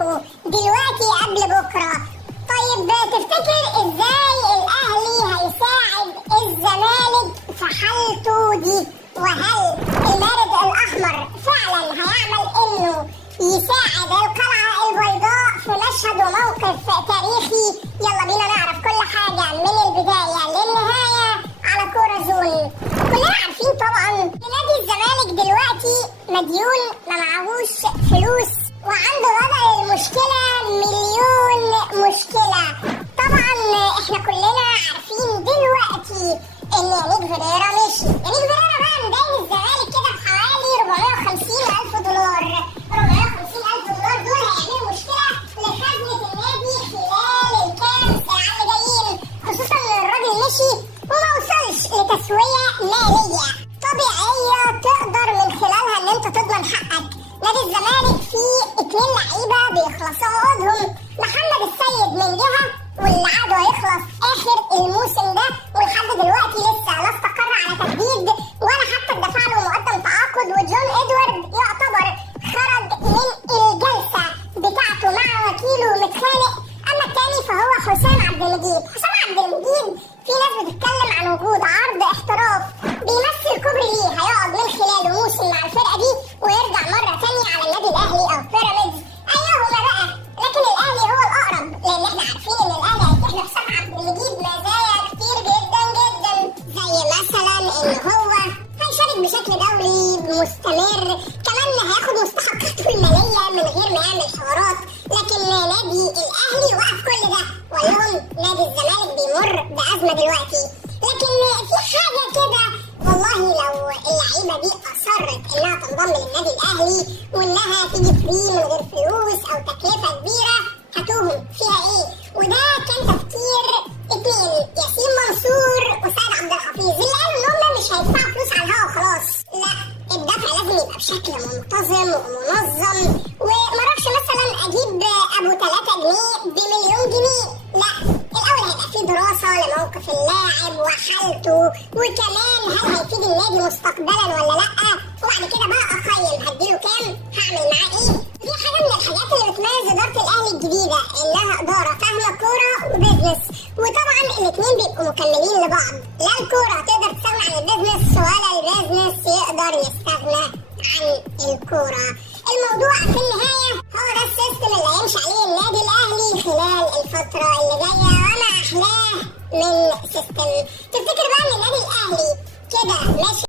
لكم دلوقتي قبل بكره. طيب تفتكر ازاي الاهلي هيساعد الزمالك في حالته دي؟ وهل المارد الاحمر فعلا هيعمل انه يساعد القلعه البيضاء في مشهد وموقف تاريخي؟ يلا بينا نعرف كل حاجه من البدايه للنهايه على كوره زون. كلنا عارفين طبعا نادي الزمالك دلوقتي مديون، ما معهوش فلوس، وعنده وضع المشكله مليون مشكله. طبعا احنا كلنا عارفين دلوقتي ان يانيك فيريرا مشي. يانيك فيريرا بقى مدين الزمالك كده بحوالي 450,000 دولار. 450,000 دولار دول هيعملوا مشكله لخزنه النادي خلال الكام ساعه اللي جايين، خصوصا ان الراجل مشي وما وصلش لتسويه ماليه طبيعيه تقدر من خلالها ان انت تضمن حقك. نادي الزمالك فيه 2 لعيبه بيخلصوا عقودهم، محمد السيد من جهه واللي عقده هيخلص اخر الموسم ده، ولحد دلوقتي لسه لا استقر على تجديد ولا حتى اتدفع له مقدم تعاقد، وجون ادوارد يعتبر خرج من الجلسه بتاعته مع وكيله متخانق. اما الثاني فهو حسام عبد المجيد. حسام عبد المجيد في ناس بتتكلم عن وجود عرض احتراف بيمثل كوبري ليه هيقعد من خلاله موسم مع الفرقه دي ويرجع مره ثانيه على النادي الاهلي او بيراميدز، ايهما بقى. لكن الاهلي هو الاقرب، لان احنا عارفين ان الاهلي هيتيح لحسام عبد المجيد مزايا كتير جدا جدا، زي مثلا ان هو هيشارك بشكل دولي مستمر، كمان هياخد مستحقاته الماليه من غير ما يعمل حوارات. لكن نادي الاهلي وقف كل ده وقال لهم نادي الزمالك بيمر بازمه دلوقتي. لكن في حاجه كده، والله لو اللعيبه دي اصرت انها تنضم للنادي الاهلي وانها تيجي فري من غير فلوس او تكلفه كبيره، هتوهم فيها ايه؟ وده كان تفكير 2 ياسين منصور وسيد عبد الحفيظ، اللي قالوا ان هم مش هيدفعوا فلوس على الهوا وخلاص، لا الدفع لازم يبقى بشكل منتظم ومنظم، وما اروحش مثلا اجيب ابو 3 جنيه بمليون جنيه، لا الاول هيبقى في دراسه لموقف اللاعب وحالته، وكمان هل هيفيد النادي مستقبلا ولا لا، وبعد كده بقى اقيم هديله كام، هعمل معاه ايه. دي حاجه من الحاجات اللي بتميز اداره الاهلي الجديده، انها اداره فاهمه كوره وبيزنس، وطبعا الاثنين بيبقوا مكملين لبعض، لا الكوره تقدر تستغنى عن البيزنس ولا البيزنس يقدر يستغنى عن الكوره. الموضوع في النهايه هو ده السيستم اللي هيمشي عليه النادي الاهلي خلال الفتره اللي جايه، وما احلاه من سيستم. تفتكر بقى ان النادي الاهلي كده ماشي